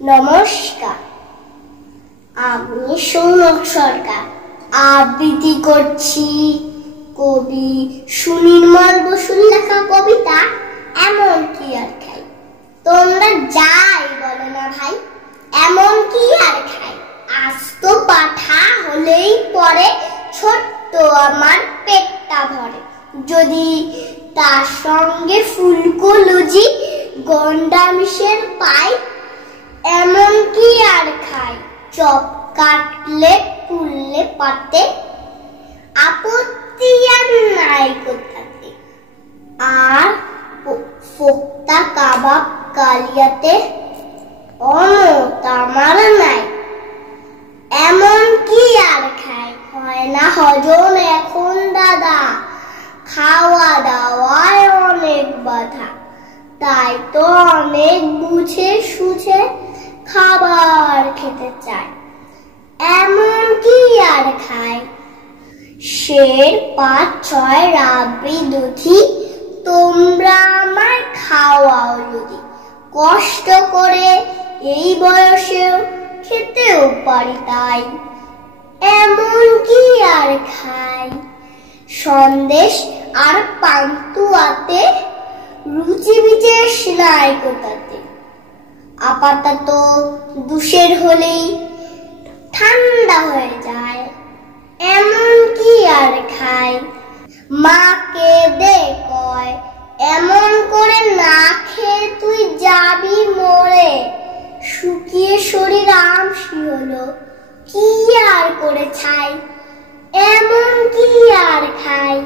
নমস্কার, আমি সৌনক সরকার আবৃত্তি করছি কবি সুনির্মল বসুর লেখা কবিতা এমন কি আর খাই। তোমরা যাই বলো না ভাই, এমন কি আর খাই। আস্ত পাঠা হলেই পরে ছোট্ট আমার পেটটা ভরে, যদি তার সঙ্গে ফুলকো লুচি গন্ডা মিশের পাই। এমন কি আর খাই, চপ কাটলেট পুললে পাতে, আপত্তি আর নাই কোথাতে। আর ফোক্তা কাবাব কালিয়াতে, অমত আমার নাই। এমন কি আর খাই, হয় না হজম এখন দাদা, খাওয়া দাওয়ায় অনেক বাধা। তাই তো অনেক বুঝে সুঝে খাবার খেতে চায়। এমন কি আর খাই, শের ৫-৬ রাবড়ি দুধি, তোমরা আমায় খাওয়াও যদি। কষ্ট করে এই বয়সেও খেতেও পারি তাই। এমন কি আর খাই, সন্দেশ আর পান্তুয়াতে, রুচি বিশেষ নাই কোথাতে। আপাতত দুশের হলেই ঠান্ডা হয়ে যায়। এমন কি আর খাই, মাকে দে কয়, এমন করে না খেয়ে তুই যাবি মরে। শুকিয়ে শরীর আমসি হলো, কি আর করে ছাই। এমন কি আর খাই।